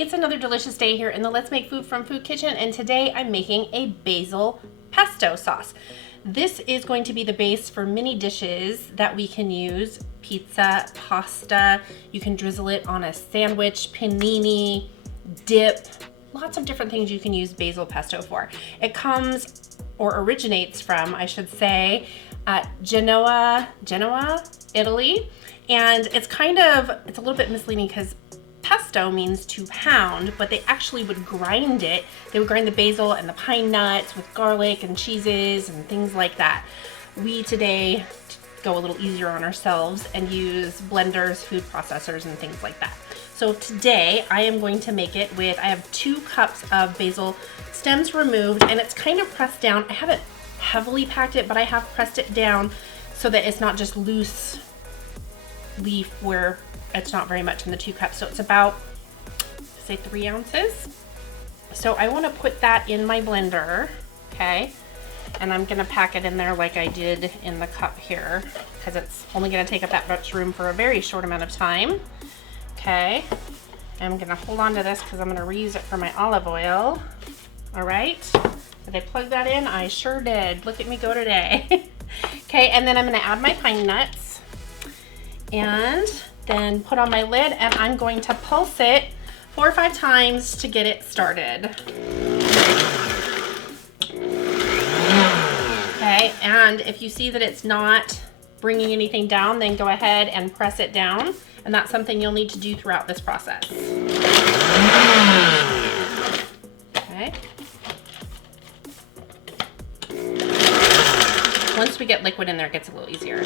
It's another delicious day here in the Let's Make Food from Food Kitchen, and today I'm making a basil pesto sauce. This is going to be the base for many dishes that we can use. Pizza, pasta, you can drizzle it on a sandwich, panini, dip, lots of different things you can use basil pesto for. It comes, or originates from, I should say, Genoa, Italy. And it's a little bit misleading because pesto means to pound, but they actually would grind it. They would grind the basil and the pine nuts with garlic and cheeses and things like that. We today go a little easier on ourselves and use blenders, food processors, and things like that. So today I am going to make it with, I have 2 cups of basil stems removed, and it's kind of pressed down. I haven't heavily packed it, but I have pressed it down so that it's not just loose leaf where it's not very much in the 2 cups. So it's about, say, 3 ounces. So I want to put that in my blender, okay? And I'm gonna pack it in there like I did in the cup here, because it's only gonna take up that much room for a very short amount of time. Okay, I'm gonna hold on to this because I'm gonna reuse it for my olive oil. All right, did I plug that in? I sure did. Look at me go today. Okay, and then I'm gonna add my pine nuts and then put on my lid, and I'm going to pulse it 4 or 5 times to get it started. Okay, and if you see that it's not bringing anything down, then go ahead and press it down. And that's something you'll need to do throughout this process. Okay. Once we get liquid in there, it gets a little easier.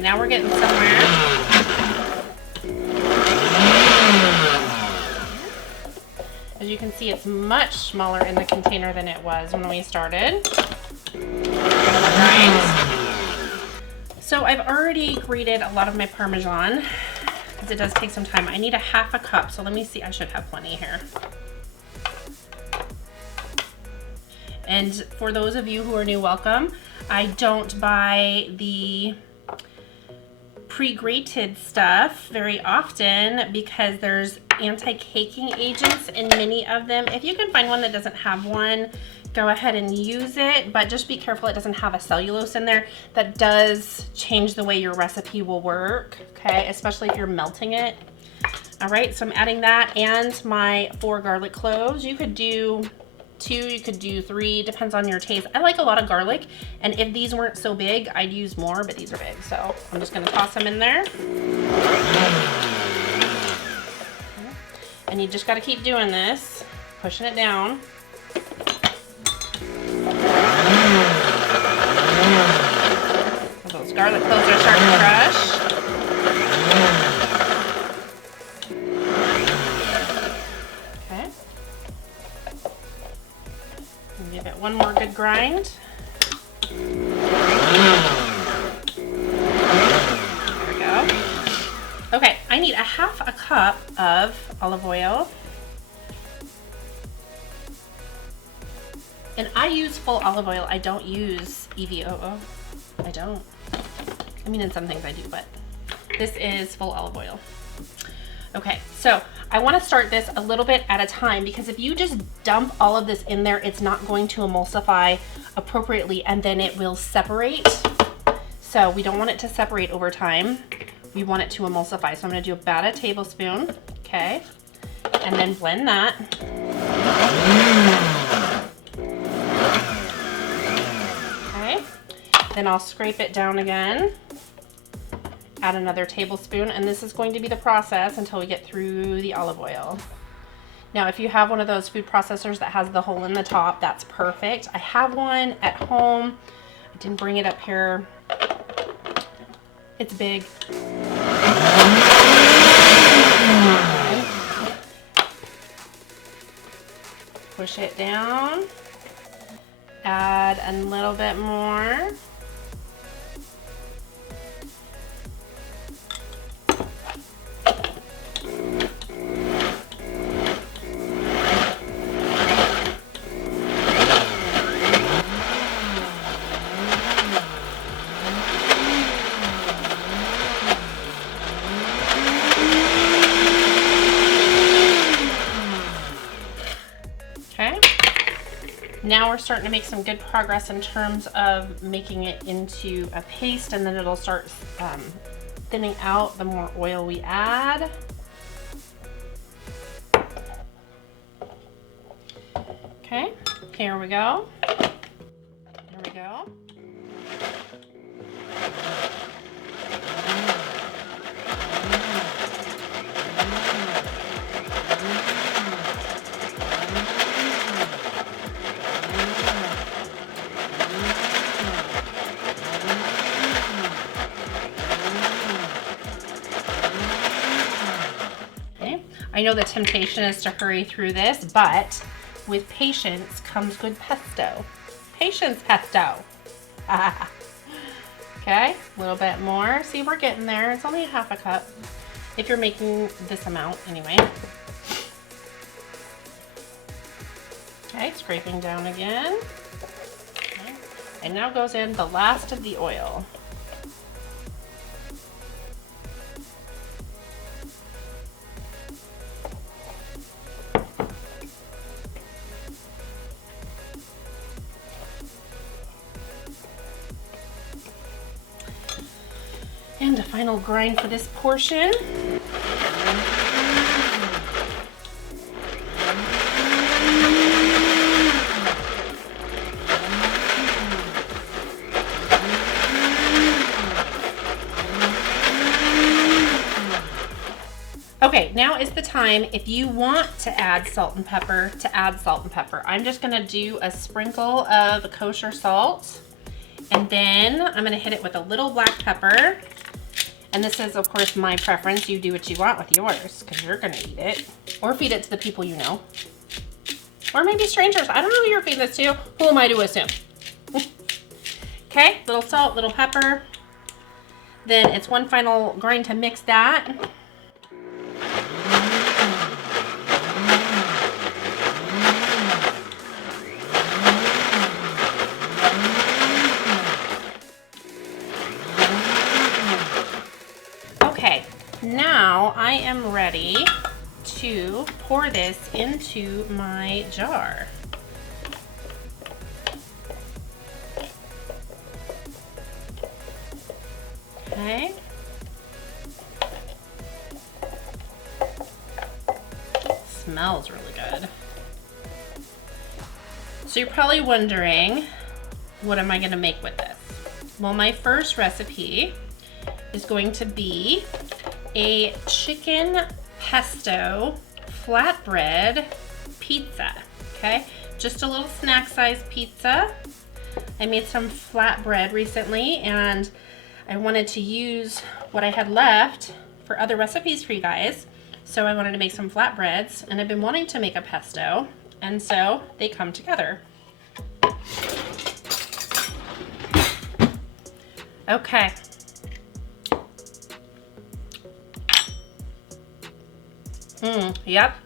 Now we're getting somewhere. As you can see, it's much smaller in the container than it was when we started. Right. So I've already grated a lot of my Parmesan because it does take some time. I need a 1/2 cup, so let me see. I should have plenty here. And for those of you who are new, welcome. I don't buy the pre-grated stuff very often because there's anti-caking agents in many of them. If you can find one that doesn't have one, go ahead and use it, but just be careful it doesn't have a cellulose in there. That does change the way your recipe will work, okay, especially if you're melting it. All right, so I'm adding that and my 4 garlic cloves. You could do 2, you could do 3, depends on your taste. I like a lot of garlic, and if these weren't so big, I'd use more, but these are big, so I'm just gonna toss them in there. And you just gotta keep doing this, pushing it down. Those garlic cloves are starting to crush. Give it one more good grind. There we go. Okay, I need a 1/2 cup of olive oil. And I use full olive oil. I don't use EVOO. I don't. I mean, in some things I do, but this is full olive oil. Okay, so I want to start this a little bit at a time because if you just dump all of this in there, it's not going to emulsify appropriately and then it will separate. So we don't want it to separate over time. We want it to emulsify. So I'm going to do about a tablespoon, okay, and then blend that. Okay, then I'll scrape it down again. Add another tablespoon, and this is going to be the process until we get through the olive oil. Now, if you have one of those food processors that has the hole in the top, that's perfect. I have one at home. I didn't bring it up here. It's big. push it down. Add a little bit more. Now we're starting to make some good progress in terms of making it into a paste, and then it'll start thinning out the more oil we add. Okay, here we go. Here we go. I know the temptation is to hurry through this, but with patience comes good pesto. Patience pesto. Okay, a little bit more. See, we're getting there. It's only a half a cup if you're making this amount anyway. Okay, scraping down again. Okay. And now goes in the last of the oil. And a final grind for this portion. Okay, now is the time, if you want to add salt and pepper, to add salt and pepper. I'm just gonna do a sprinkle of kosher salt, and then I'm gonna hit it with a little black pepper. And this is, of course, my preference. You do what you want with yours, because you're gonna eat it. Or feed it to the people you know. Or maybe strangers. I don't know who you're feeding this to. Who am I to assume? Okay, little salt, little pepper. Then it's one final grind to mix that. Okay, now I am ready to pour this into my jar. Okay. Smells really good. So you're probably wondering, what am I going to make with this? Well, my first recipe is going to be a chicken pesto flatbread pizza. Okay, just a little snack size pizza. I made some flatbread recently, and I wanted to use what I had left for other recipes for you guys. So I wanted to make some flatbreads, and I've been wanting to make a pesto, and so they come together. Okay. Yep.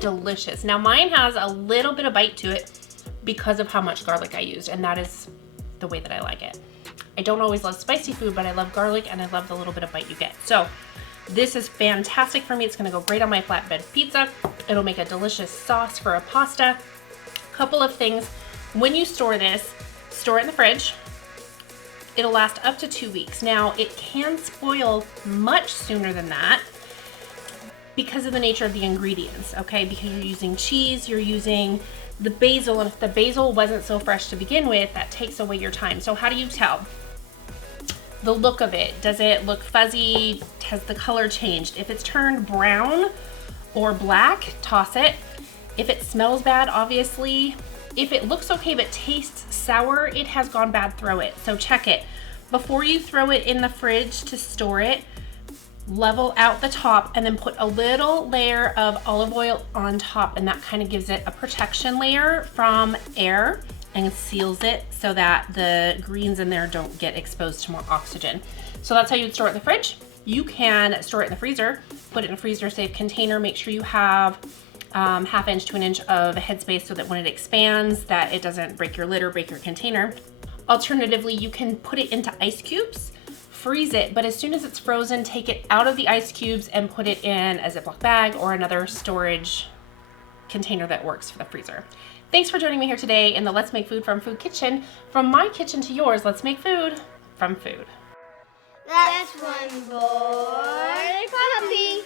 Delicious. Now mine has a little bit of bite to it because of how much garlic I used, and that is the way that I like it. I don't always love spicy food, but I love garlic and I love the little bit of bite you get. So this is fantastic for me. It's gonna go great on my flatbread pizza. It'll make a delicious sauce for a pasta. Couple of things. When you store this, store it in the fridge. It'll last up to 2 weeks. Now it can spoil much sooner than that because of the nature of the ingredients, okay? Because you're using cheese, you're using the basil, and if the basil wasn't so fresh to begin with, that takes away your time. So how do you tell? The look of it. Does it look fuzzy? Has the color changed? If it's turned brown or black, toss it. If it smells bad, obviously. If it looks okay but tastes sour, it has gone bad, throw it. So check it. Before you throw it in the fridge to store it, level out the top, and then put a little layer of olive oil on top, and that kind of gives it a protection layer from air and seals it so that the greens in there don't get exposed to more oxygen. So that's how you would store it in the fridge. You can store it in the freezer, put it in a freezer safe container. Make sure you have ½ inch to 1 inch of headspace so that when it expands that it doesn't break your lid or break your container. Alternatively, you can put it into ice cubes, freeze it, but as soon as it's frozen, take it out of the ice cubes and put it in a Ziploc bag or another storage container that works for the freezer. Thanks for joining me here today in the Let's Make Food from Food kitchen. From my kitchen to yours, let's make food from food. That's one boy coffee.